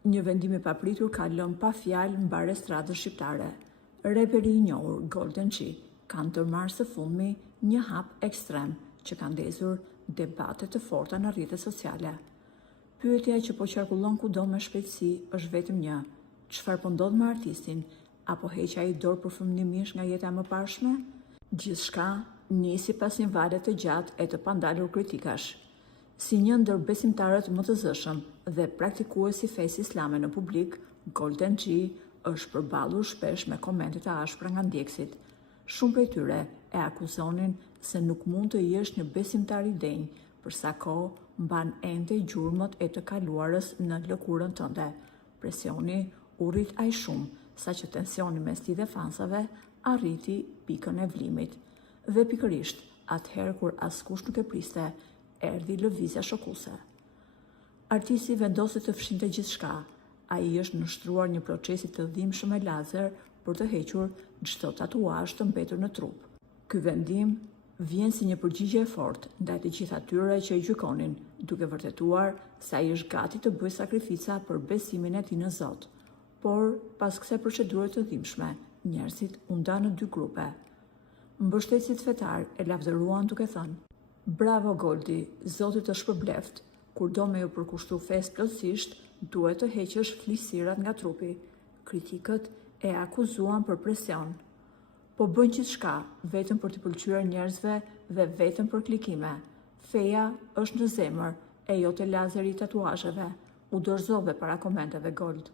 Një vendim i papritur ka lënë pa fjalë mbar estradën shqiptare. Reperi i njohur Golden G ka ndërmarrë së fundmi një hap ekstrem që ka ndezur debate të forta në rrjetet sociale. Pyetja që po qarkullon kudo me shpejtësi është vetëm një: çfarë po ndodh me artistin, apo heq ai dorë përfundimisht nga jeta e mëparshme? Gjithçka nisi pas një vale të gjatë e të pandalur kritikash. Si një ndër besimtarët më të zëshëm dhe praktikuesi fesë islame në publik, Golden G është përballur shpesh me komente të ashpra nga ndjekësit. Shumë prej tyre e akuzonin se nuk mund të jesh një besimtar i denj për sa kohë mban ende gjurmët e të kaluarës në lëkurën tënde. Presioni u rrit aq shumë sa që tensioni mes tij dhe fansave arriti pikën e vlimit. Dhe pikërisht atëherë kur askush nuk e priste, erdhi lëvizja shokuese. Artisti vendosi të fshinte gjithçka. Ai është nështruar një procesi të dhimbshëm me lazer për të hequr çdo tatuazh të mbetur në trup. Ky vendim vjen si një përgjigje e fortë ndaj të gjithë atyre që e gjykonin, duke vërtetuar se ai është gati të bëjë sakrifica për besimin e tij në Zot. Por pas kësaj procedure të dhimbshme, njerëzit u ndanë në dy grupe. Mbështetësit fetar e lavdëruan duke thënë: "Bravo Goldi, Zoti të shpërbleft. Kur do me ju përkushtu fesë plotësisht, duhet të heqësh fliesirat nga trupi." Kritikët e akuzuan për presion. Po bën gjithçka vetëm për të pëlqyer njerëzve dhe vetëm për klikime. Feja është në zemër e jo te lazeri i tatuazheve, u dorëzove para komenteve Gold.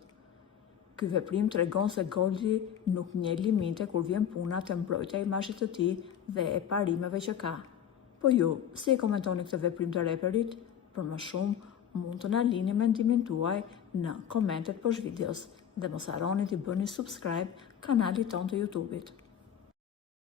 Ky veprim tregon se Goldi nuk njeh limite kur vjen puna te mbrojtja e imazhit të tij dhe e parimeve që ka. Po ju, si e komentoni këtë veprim të reperit? Për më shumë, mund të na lini mendimin tuaj në komentet poshtë videos dhe mos harroni të bëni subscribe kanalit ton të YouTube-it.